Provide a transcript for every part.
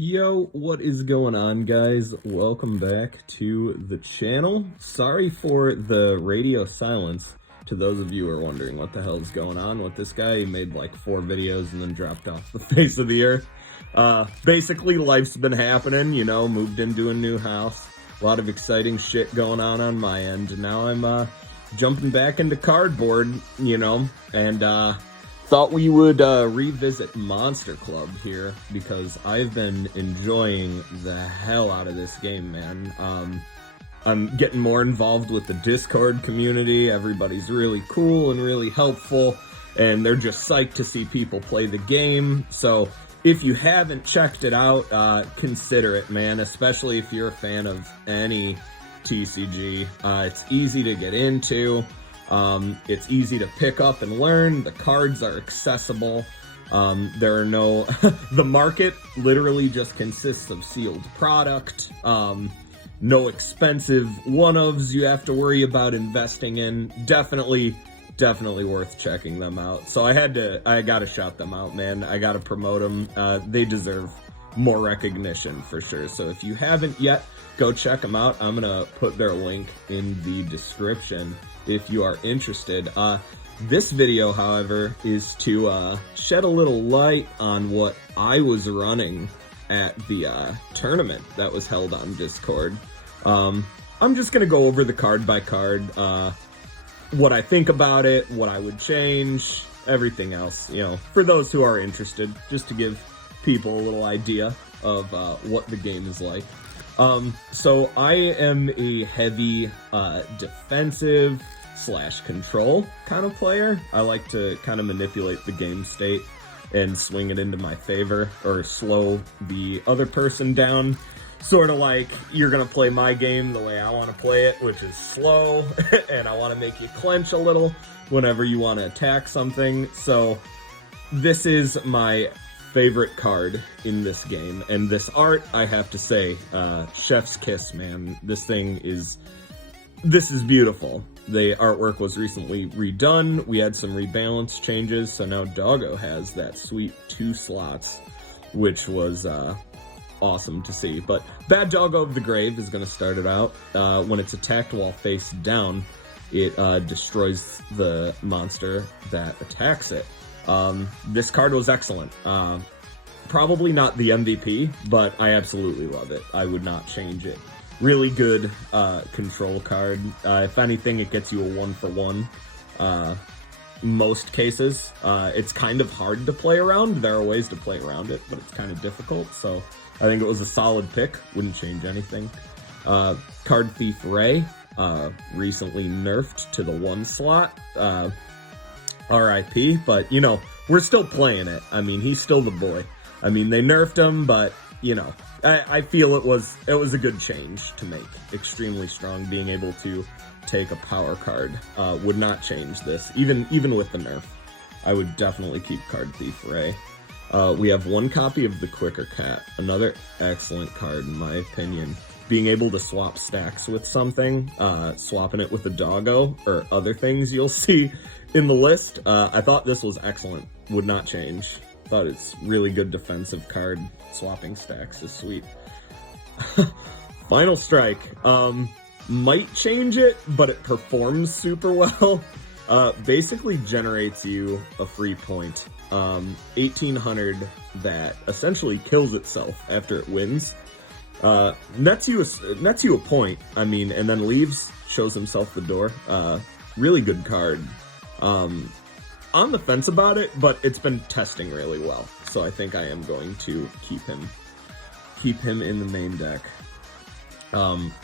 Yo, what is going on, guys? Welcome back to the channel. Sorry for the radio silence. To those of you who are wondering what the hell is going on with this guy, he made like 4 videos and then dropped off the face of the earth. Basically, life's been happening, you know, moved into a new house. A lot of exciting shit going on my end. And now I'm jumping back into cardboard, you know, and thought we would revisit Monster Club here because I've been enjoying the hell out of this game, man. I'm getting more involved with the Discord community. Everybody's really cool and really helpful, and they're just psyched to see people play the game. So if you haven't checked it out, consider it, man, especially if you're a fan of any TCG. It's easy to get into. It's easy to pick up and learn. The cards are accessible. There are no... the market literally just consists of sealed product. No expensive one-ofs you have to worry about investing in. Definitely worth checking them out. So I gotta shout them out, man. I gotta promote them. They deserve more recognition for sure. So if you haven't yet, go check them out. I'm gonna put their link in the description if you are interested. This video, however, is to shed a little light on what I was running at the tournament that was held on Discord. I'm just gonna go over the card by card, what I think about it, what I would change, everything else, you know, for those who are interested, just to give people a little idea of what the game is like. So I am a heavy defensive / control kind of player. I like to kind of manipulate the game state and swing it into my favor, or slow the other person down. Sort of like, you're gonna play my game the way I want to play it, which is slow, and I want to make you clench a little whenever you want to attack something. So this is my favorite card in this game, and this art, I have to say, chef's kiss, man. This is beautiful. The artwork was recently redone. We had some rebalance changes, so now Doggo has that sweet 2 slots, which was awesome to see. But Bad Doggo of the Grave is going to start it out. When it's attacked while face down, it destroys the monster that attacks it. This card was excellent. Probably not the MVP, but I absolutely love it. I would not change it. Really good control card. If anything, it gets you a 1-for-1. Most cases. It's kind of hard to play around. There are ways to play around it, but it's kind of difficult. So I think it was a solid pick. Wouldn't change anything. Card Thief Ray, recently nerfed to the 1 slot. RIP, but you know, we're still playing it. I mean, he's still the boy. I mean, they nerfed him, but you know, I feel it was a good change to make. Extremely strong, being able to take a power card. Would not change this, even with the nerf. I would definitely keep Card Thief Ray. We have 1 copy of the Quicker Cat, another excellent card in my opinion. Being able to swap stacks with something, swapping it with a Doggo, or other things you'll see in the list. I thought this was excellent. Would not change. Thought it's really good defensive card. Swapping stacks is sweet. Final Strike. Might change it, but it performs super well. Basically generates you a free point. 1800 that essentially kills itself after it wins. Nets you a point, I mean, and then leaves, shows himself the door. Really good card. On the fence about it, but it's been testing really well, so I think I am going to keep him in the main deck.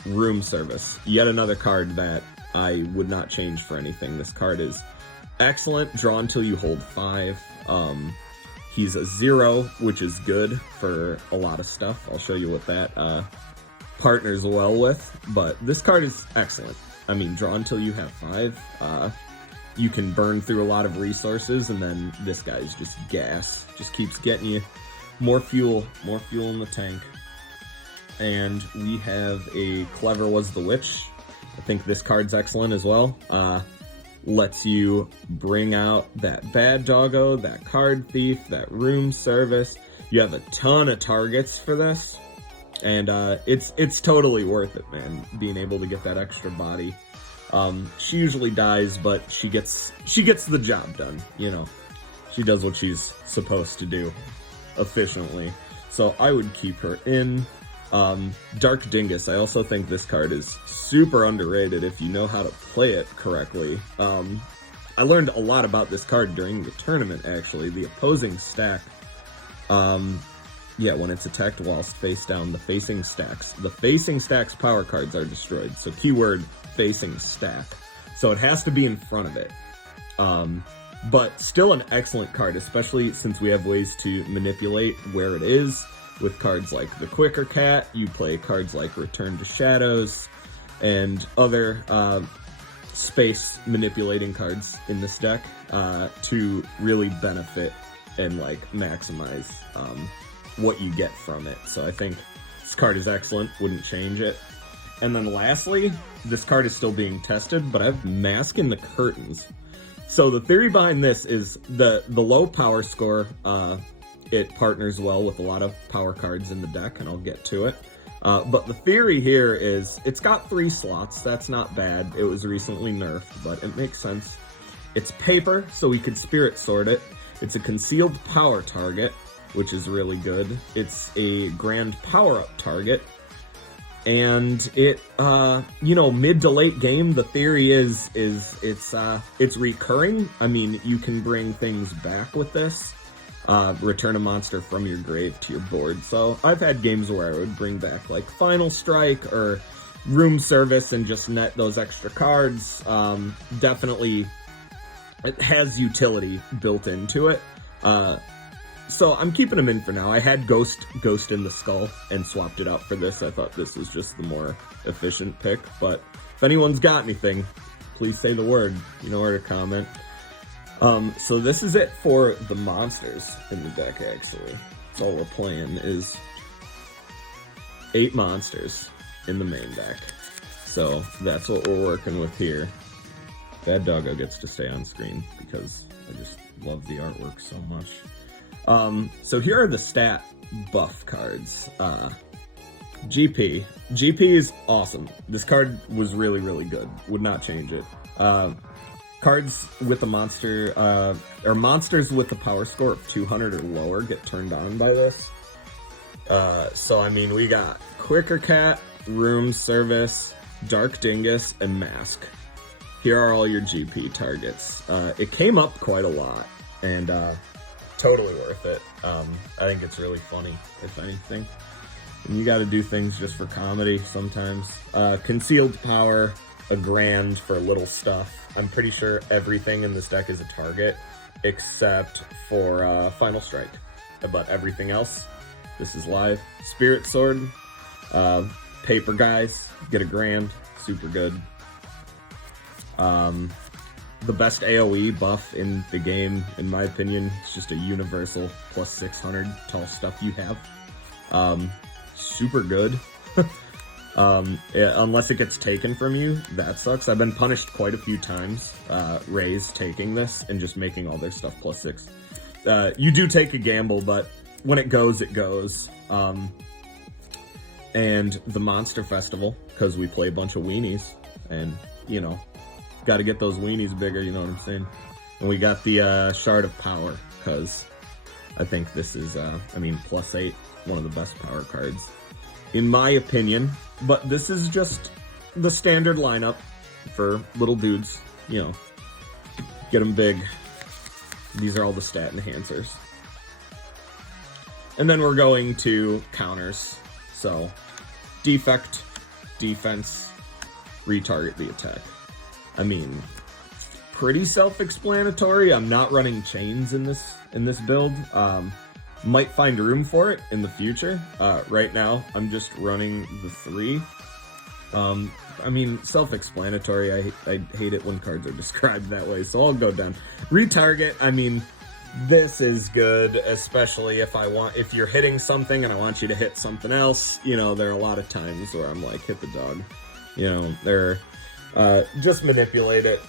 Room Service, yet another card that I would not change for anything. This card is excellent. Draw until you hold 5. He's a 0, which is good for a lot of stuff. I'll show you what that partners well with, but this card is excellent. I mean, draw until you have 5. You can burn through a lot of resources, and then this guy's just gas. Just keeps getting you more fuel in the tank. And we have a Clever Was the Witch. I think this card's excellent as well. Lets you bring out that Bad Doggo, that Card Thief, that Room Service, You have a ton of targets for this, and it's totally worth it, man, being able to get that extra body. She usually dies, but she gets the job done, you know. She does what she's supposed to do efficiently. So I would keep her in. Dark Dingus, I also think this card is super underrated if you know how to play it correctly. I learned a lot about this card during the tournament, actually. The opposing stack, yeah, when it's attacked whilst face down, the facing stacks power cards are destroyed. So keyword facing stack. So it has to be in front of it. But still an excellent card, especially since we have ways to manipulate where it is. With cards like the Quicker Cat, you play cards like Return to Shadows, and other space manipulating cards in this deck to really benefit and like maximize what you get from it. So I think this card is excellent, wouldn't change it. And then lastly, this card is still being tested, but I have Mask in the Curtains. So the theory behind this is the low power score, it partners well with a lot of power cards in the deck, and I'll get to it. But the theory here is it's got 3 slots. That's not bad. It was recently nerfed, but it makes sense. It's paper, so we could Spirit Sword it. It's a concealed power target, which is really good. It's a grand power-up target. And it, you know, mid to late game, the theory is it's recurring. I mean, you can bring things back with this. Return a monster from your grave to your board. So I've had games where I would bring back like Final Strike or Room Service and just net those extra cards. Definitely it has utility built into it. So I'm keeping them in for now. I had Ghost in the Skull and swapped it out for this. I thought this was just the more efficient pick, but if anyone's got anything, please say the word. You know where to comment. So this is it for the monsters in the deck, actually. So all we're playing is 8 monsters in the main deck. So that's what we're working with here. Bad Doggo gets to stay on screen because I just love the artwork so much. So here are the stat buff cards. GP. GP is awesome. This card was really, really good. Would not change it. Cards with a monster, or monsters with a power score of 200 or lower get turned on by this. So I mean, we got Quicker Cat, Room Service, Dark Dingus, and Mask. Here are all your GP targets. It came up quite a lot, and totally worth it. I think it's really funny, if anything. And you gotta do things just for comedy sometimes. Concealed power, a grand for little stuff. I'm pretty sure everything in this deck is a target, except for Final Strike. But everything else, this is live. Spirit Sword, Paper Guys, get a grand, super good. The best AoE buff in the game, in my opinion, is just a universal plus 600 tall stuff you have. Super good. Unless it gets taken from you, that sucks. I've been punished quite a few times, Rays taking this and just making all their stuff plus 6. You do take a gamble, but when it goes, it goes. And the Monster Festival, because we play a bunch of weenies, and, you know, got to get those weenies bigger, you know what I'm saying? And we got the Shard of Power, because I think this is, I mean, plus 8, one of the best power cards, in my opinion. But this is just the standard lineup for little dudes, you know, get them big. These are all the stat enhancers. And then we're going to counters. So, defect, defense, retarget the attack. I mean, pretty self-explanatory. I'm not running chains in this build. Might find room for it in the future. Right now, I'm just running the 3. I mean, self-explanatory. I hate it when cards are described that way, so I'll go down. Retarget, I mean, this is good, especially if you're hitting something and I want you to hit something else. You know, there are a lot of times where I'm like, hit the dog. You know, just manipulate it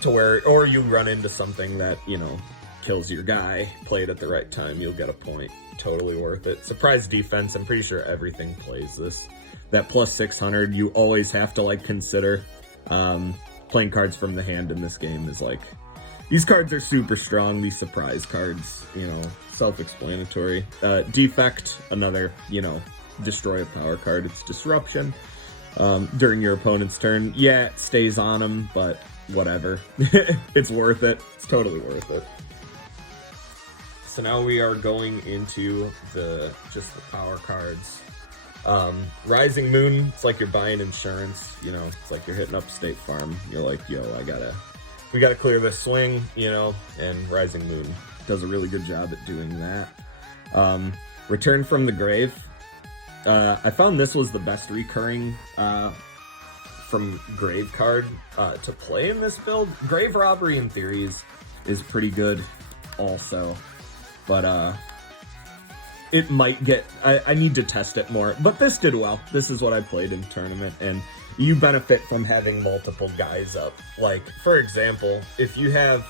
to where, or you run into something that, you know, kills your guy. Played at the right time, you'll get a point. Totally worth it. Surprise defense, I'm pretty sure everything plays this. That plus 600, you always have to like consider. Playing cards from the hand in this game is like, these cards are super strong, these surprise cards, you know, self-explanatory. Defect, another, you know, destroy a power card, it's disruption. During your opponent's turn, yeah, it stays on them, but whatever. It's worth it. It's totally worth it. So now we are going into just the power cards. Rising Moon, it's like you're buying insurance, you know, it's like you're hitting up State Farm. You're like, yo, we gotta clear this swing, you know, and Rising Moon does a really good job at doing that. Return from the Grave. I found this was the best recurring from Grave card to play in this build. Grave Robbery in theory is pretty good also, but it might get, I need to test it more, but this did well. This is what I played in tournament, and you benefit from having multiple guys up. Like, for example, if you have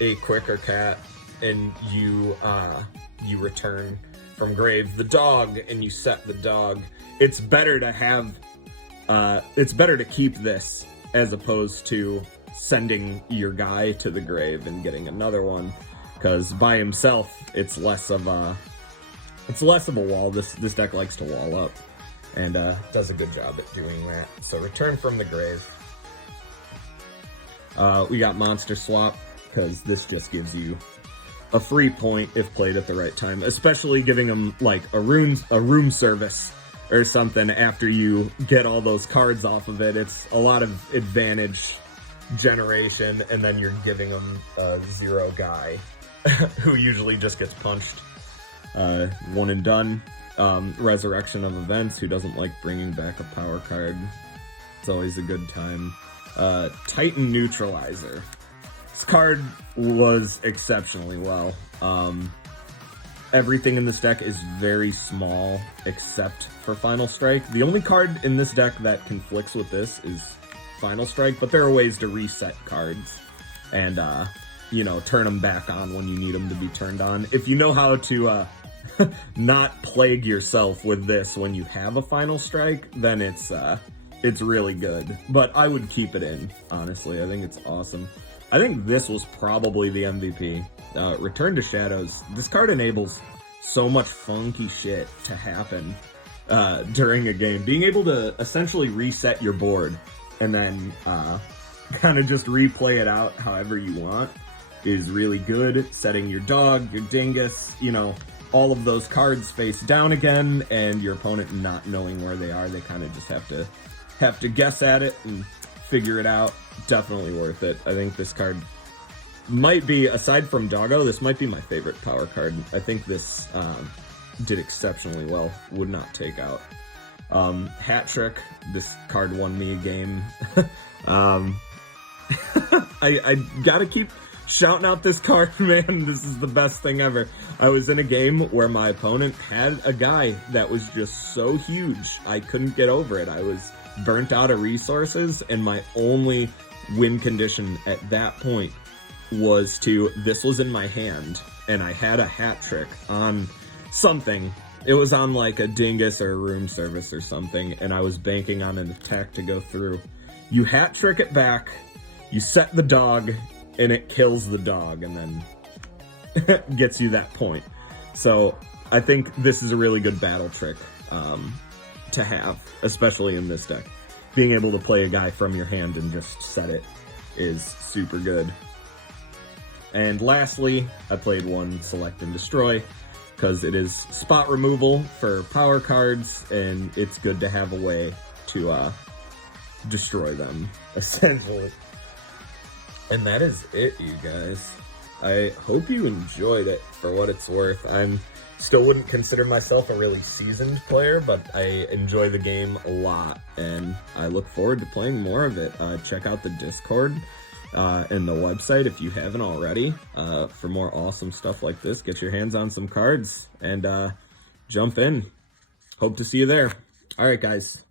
a quicker cat and you return from Grave the dog and you set the dog, it's better to have, it's better to keep this as opposed to sending your guy to the grave and getting another one, because by himself it's less of a wall. This deck likes to wall up, and does a good job at doing that. So Return from the Grave. We got Monster Swap, because this just gives you a free point if played at the right time, especially giving them like a room service or something after you get all those cards off of it. It's a lot of advantage generation, and then you're giving them a 0 guy who usually just gets punched. One and done. Resurrection of Events, who doesn't like bringing back a power card? It's always a good time. Titan Neutralizer. This card was exceptionally well. Everything in this deck is very small except for Final Strike. The only card in this deck that conflicts with this is Final Strike, but there are ways to reset cards and, you know, turn them back on when you need them to be turned on. If you know how to not plague yourself with this when you have a Final Strike, then it's really good. But I would keep it in, honestly. I think it's awesome. I think this was probably the MVP. Return to Shadows. This card enables so much funky shit to happen during a game. Being able to essentially reset your board and then kind of just replay it out however you want is really good. Setting your dog, your dingus, you know, all of those cards face down again, and your opponent not knowing where they are. They kind of just have to guess at it and figure it out. Definitely worth it. I think this card might be, aside from Doggo, this might be my favorite power card. I think this did exceptionally well. Would not take out. Hat Trick. This card won me a game. I gotta keep shouting out this card, man. This is the best thing ever. I was in a game where my opponent had a guy that was just so huge, I couldn't get over it. I was burnt out of resources, and my only win condition at that point was this was in my hand, and I had a hat trick on something. It was on like a dingus or a room service or something, and I was banking on an attack to go through. You hat trick it back, you set the dog, and it kills the dog, and then gets you that point. So I think this is a really good battle trick to have, especially in this deck. Being able to play a guy from your hand and just set it is super good. And lastly, I played one Select and Destroy, because it is spot removal for power cards, and it's good to have a way to destroy them, essentially. And that is it, you guys. I hope you enjoyed it for what it's worth. Still wouldn't consider myself a really seasoned player, but I enjoy the game a lot, and I look forward to playing more of it. Check out the Discord and the website if you haven't already for more awesome stuff like this. Get your hands on some cards and jump in. Hope to see you there. All right, guys.